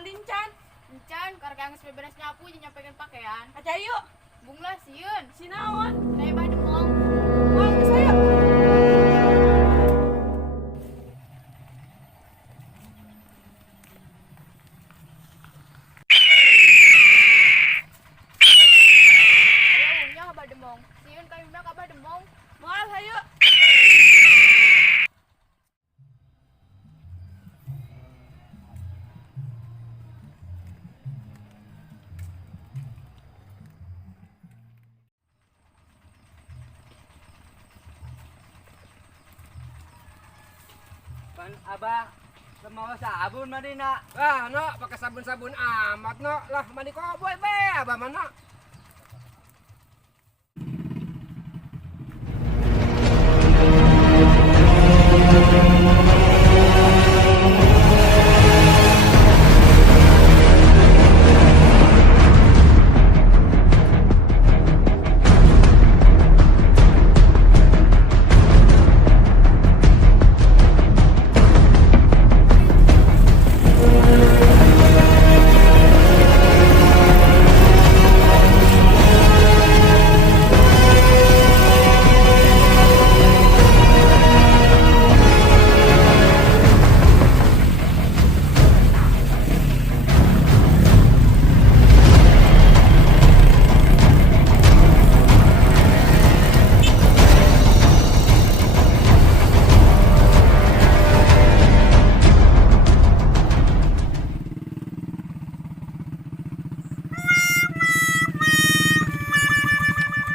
Dincan. Encan, karena geus beberes nyapu jeung nyampekeun pakaian. Aca yuk. Bunglah sieun. Sinaon? Saya bademong. Mau ke saya. Ayo unya ka bademong. Sieun ka imna ka bademong. Moal hayu. Pan abah semua sabun mani nak. No, pakai sabun-sabun amat no. Lah, mani koboy be, abah mana?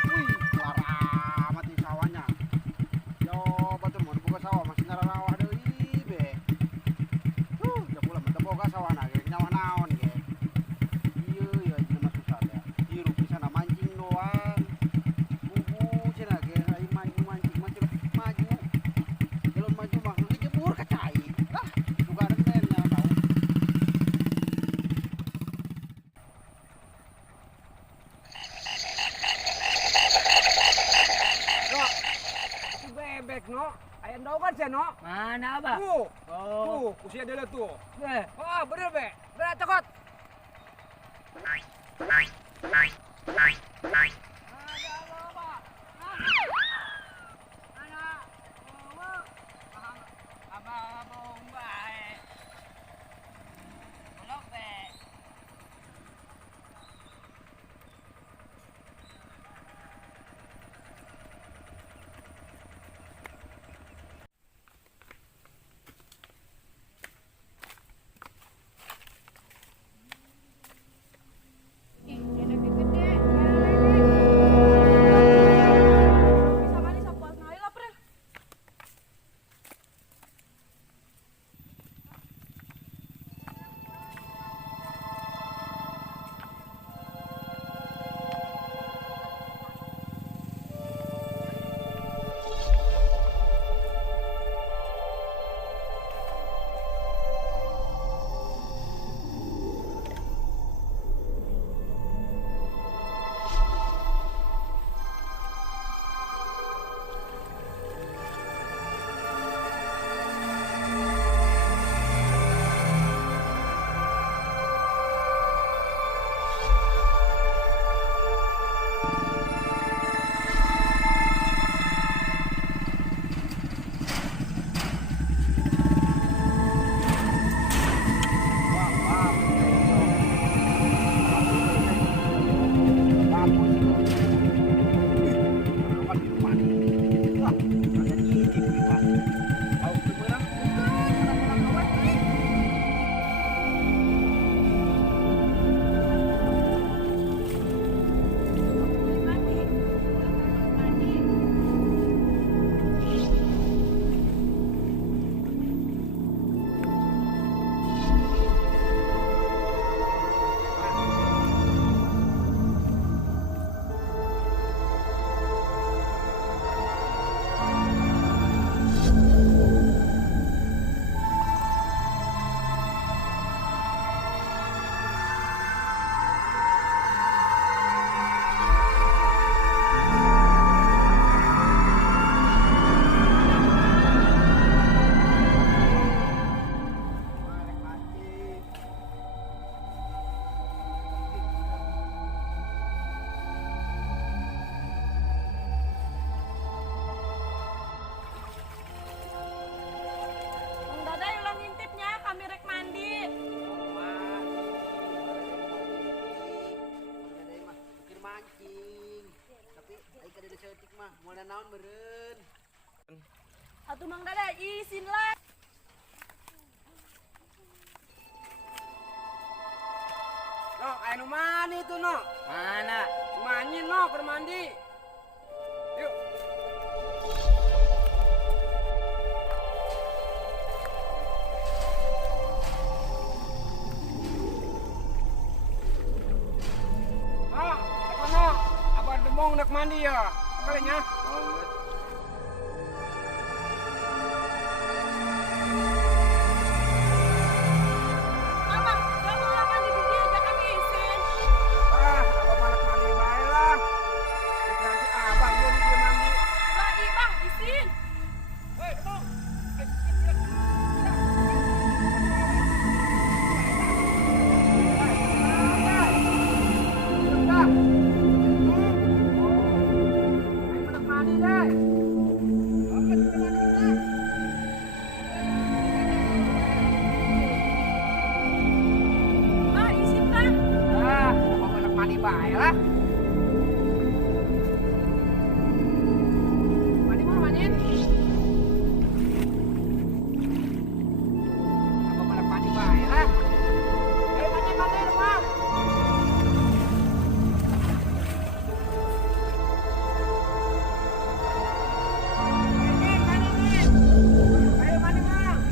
Wih, keluar amat di sawahnya. Yo, batur mau buka sawah masih nararawah deui be. Da pula mah boga sawahna ge nyawa naon ge. Ieu ya jeung susah teh. Hirup di sana mancing doang. Bubu cenah ge ai mancing maju. Kalau maju mah ngejemur ka cai. Lah, juga rentennya tahu. Si bebek no. Ayam dogan sih no. Mana abah? Tuh, usia dia lihat tuh. Eh, Oh, bener be. Bener cokot. Ih, cenah gede. aing. Tapi aing kada disetik mah, moal naon meureun. Atuh Mang Dada izin lah. No, ayo nu mani tuh no. Mana? Manyin no, keur mandi. Yuk. Ah, mana? Abah demong nak mandi ya. Kalinya. Abang, kamu yang mandi di dia aja kami izin. Ah, abah manak mandi bae lah. Nanti abah iya nih dia mandi. Lah, Bang, izin. Hei, demong. Bang, izin kan? Mandi bae lah. Mandi mau mandiin? Apa malah mandi bae lah? Mandi rumah. Ayo mandi bang.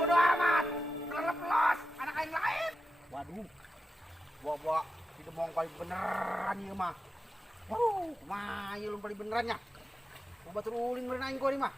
Bodo amat, pelos anak yang lain. Waduh. Bawa si demong paling beneran ieu mah. Waduh, mah ieu paling beneran nya. Mau batur ulin meureun aing ku mah.